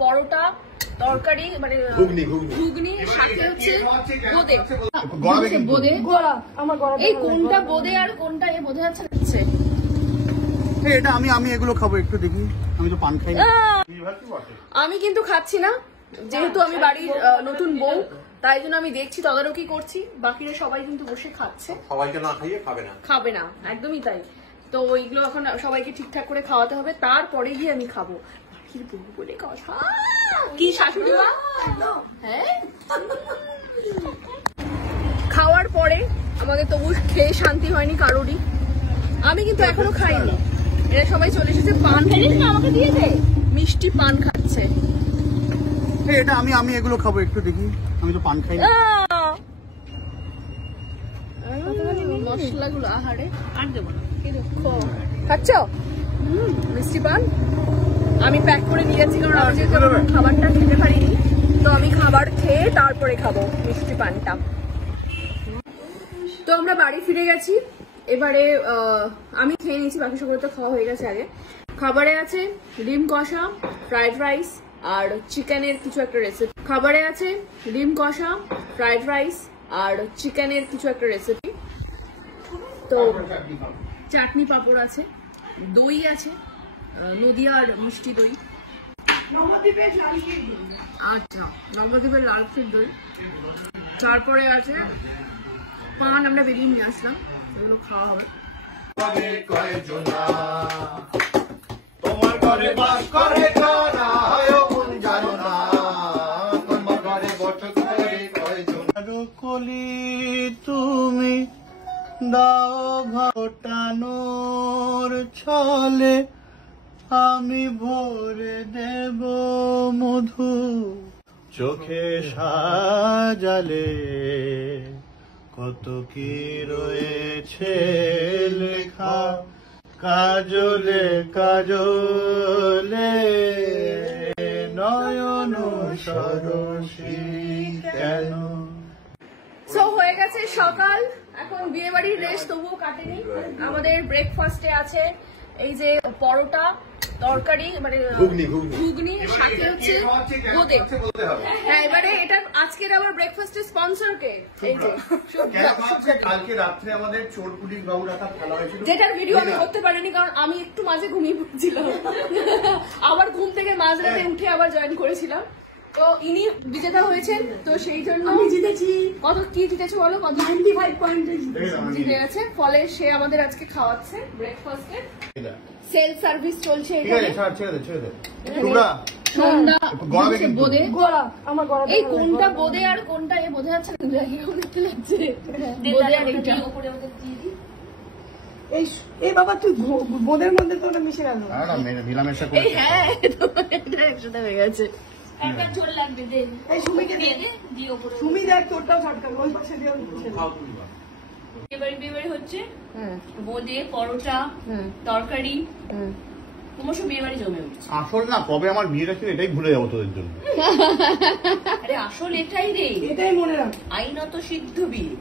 পরোটা তরকারি মানে ঘুগনি সাথে হচ্ছে বোঁদে এই কোনটা বোঁদে আর কোনটা এ বোঝা যাচ্ছে না। এটা আমি এগুলো খাবো, একটু দেখি। আমি তো পান খাই না। আমি কিন্তু খাচ্ছি না, যেহেতু আমি বাড়ির নতুন বউ, তাই জন্য আমি দেখছি, তদারকি করছি। বাকিরা সবাই কিন্তু বসে খাচ্ছে, সবাইকে না খাইয়ে খাবে না, একদমই তাই। তো ওইগুলো এখন সবাইকে ঠিকঠাক করে খাওয়াতে হবে, তারপরে গিয়ে আমি খাবো। বাড়ির বউ বলে কথা, কি শাশুড়ি মা। হ্যাঁ, খাওয়ার পরে আমাদের তবু খেয়ে শান্তি হয়নি কারোরই। আমি কিন্তু এখনো খাইনি। এরা সবাই চলে এসেছে, পান খাইনি, আমাকে দিয়ে দে। মিষ্টি পান খাচ্ছে। এটা আমি এগুলো খাবো, একটু দেখি। আমি তো পান খাই না। মশলাগুলো আহারে আর দেবো না। খাচ্ছ মিষ্টি পান? আমি প্যাক করে নিয়েছি, কারণ আমি যেহেতু খাবারটা খেতে পারিনি, তো আমি খাবার খেয়ে তারপরে খাবো মিষ্টি পানটা। তো আমরা বাড়ি ফিরে গেছি। এবারে আমি খেয়ে নিয়েছি, বাকি সবাই তো খাওয়া হয়ে গেছে আগে। খাবারে আছে ডিম কষা, ফ্রাইড রাইস আর চিকেনের কিছু একটা রেসিপি। খাবারে আছে ডিম কষা, ফ্রাইড রাইস আর চিকেনের কিছু একটা রেসিপি। তো চাটনি পাঁপড় আছে, দই আছে, নদিয়ার মিষ্টি দই, আচ্ছা নবদ্বীপের লাল ক্ষীর দই। তারপরে আছে পান, আমরা বেরিয়ে নিয়ে আসলাম, এগুলো খাওয়া হবে। তোমার ঘরে বাস করে কারা মন জানো না, তোমার ঘরে বসে করে কয়জন কলি তুমি দাও ঘটানোর ছলে, আমি ভরে দেব মধু চোখে সাজালে, কত কি রয়েছে লেখা কাজলে কাজলে, নয়ন সরসী কেন। সো হয়ে গেছে সকাল, এখন বিয়ে বাড়ির রেস্ট তবুও কাটেনি। আমাদের ব্রেকফাস্টে আছে এই যে পরোটা তরকারি মানে ঘুগনি সাথে হচ্ছে বোঁদে। হ্যাঁ, এবারে এটা আজকের আবার ব্রেকফাস্টের স্পন্সর কে? এই যে কালকে রাত্রে আমাদের চোর পুলিশ বাবু রাখা খেলা হয়েছিল, যেটার ভিডিও আমি করতে পারিনি, কারণ আমি একটু মাঝে ঘুমিয়ে পড়ছিলাম। আবার ঘুম থেকে মাঝরাতে উঠে আবার জয়েন করেছিলাম। তো ইনি বিজেতা হয়েছেন, তো সেই জন্য আমি জিতেছি। কত কি জিতেছো বলো? কত? 95 পয়েন্ট জিতে গেছে। ফলে সে আমাদের আজকে খাওয়াচ্ছে ব্রেকফাস্টে। সেলফ সার্ভিস চলছে এখানে। এই কোনটা বোঁদে আর কোনটা এ বোঝা যাচ্ছে না, লাগছে বোঁদে আর এইটা। এই বাবা তুই বোঁদের মধ্যে তো ওটা মিশে গেল। এই হ্যাঁ, এটা একসাথে হয়ে গেছে। একটা ঝোল লাগবে, দে। এই সুমিকে দিয়ে দে, দি উপরে। সুমি দেখ তোরটাও ছটকা, ওই পাশে দিয়ে বিয়ে হচ্ছে বোঁদে, পরোটা, তরকারি, ক্রমশ বিয়ে বাড়ি জমে উঠছে। আসল না কবে আমার বিয়েটা ছিল এটাই ভুলে যাবো তোদের জন্য। আরে আসল এটাই রে, এটাই মনে রাখ, আইনত সিদ্ধ বিয়ে।